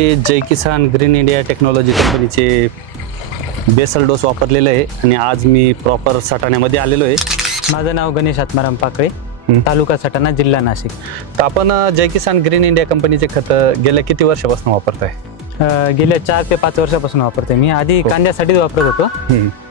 जय Kisan green India technology कंपनीचे basal dose वापरलेलं आहे आणि आज मी प्रॉपर सटाण्यामध्ये आलेलो आहे. माझं नाव गणेश आत्माराम पाकळे, तालुका सटाणा, जिल्हा नाशिक. तर आपण जय किसान ग्रीन इंडिया कंपनीचे खतं गेल्या किती वर्षापासून वापरताय? गेल्या 4 ते 5 वर्षापासून वापरते मी. आधी कांद्यासाठीच वापरत होतो,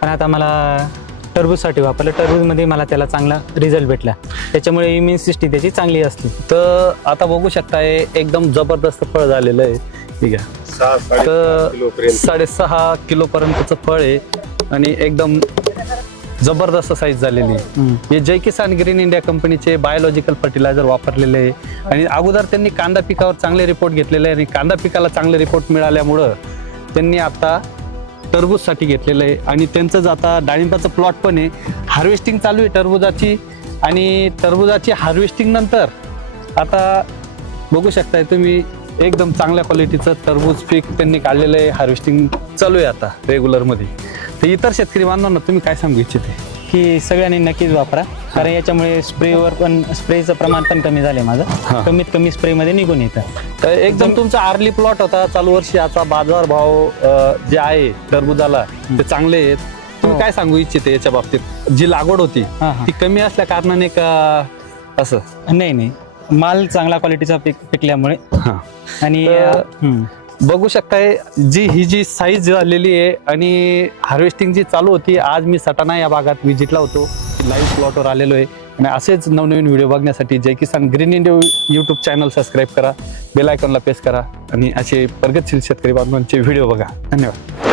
पण आता मला टरबूजसाठी वापरलं. टरबूजमध्ये मला त्याला चांगला रिझल्ट भेटला, त्याच्यामुळे इम्युन सिस्टम त्याची चांगली असते. तर आता बघू शकताय एकदम जबरदस्त फळ झालेलं आहे. ठीक आहे, तर 6.5 किलो पर्यंतचं फळ आहे आणि एकदम जबरदस्त साईज झालेली आहे. हे जय किसान ग्रीन इंडिया कंपनीचे बायोलॉजिकल फर्टिलायझर वापरलेले आहे आणि अगोदर त्यांनी कांदा पिकावर चांगले रिपोर्ट घेतलेले आहे आणि कांदा पिकाला चांगले रिपोर्ट मिळाल्यामुळं त्यांनी आता टरबूजसाठी घेतलेलं आहे आणि त्यांचं आता डाळिंबाचं प्लॉट पण आहे. हार्वेस्टिंग चालू आहे टरबूजाची आणि टरबूजाची हार्वेस्टिंग नंतर आता बघू शकताय तुम्ही एकदम चांगल्या क्वालिटीचं टरबूज पीक त्यांनी काढलेलं आहे. हार्वेस्टिंग चालू आहे आता रेग्युलरमध्ये. तर इतर शेतकरी बांधवांना तुम्ही काय सांगू इच्छिते? की सगळ्यांनी नक्कीच वापरा, कारण याच्यामुळे स्प्रेचं प्रमाण पण कमी झालंय माझं. कमीत कमी स्प्रेमध्ये निघून येतं. तर एकदम तुमचा आर्ली प्लॉट होता चालू वर्षी. आता बाजार भाव जे आहे टरबूजाला ते चांगले आहेत. तुम्ही काय सांगू इच्छिते याच्या बाबतीत? जी लागवड होती ती कमी असल्या कारणाने का असं? नाही, माल चांगला क्वालिटीचा पिकल्यामुळे. आणि बघू शकताय ही जी साईज झालेली आहे आणि हार्वेस्टिंग जी चालू होती. आज मी सटाणा या भागात व्हिजिटला होतो, लाईव्ह प्लॉटवर आलेलो आहे आणि असेच नवनवीन व्हिडिओ बघण्यासाठी Jai Kisan green India YouTube channel subscribe करा, बेल आयकॉनला प्रेस करा आणि असे प्रगतशील शेतकरी बांधवांचे व्हिडिओ बघा. धन्यवाद.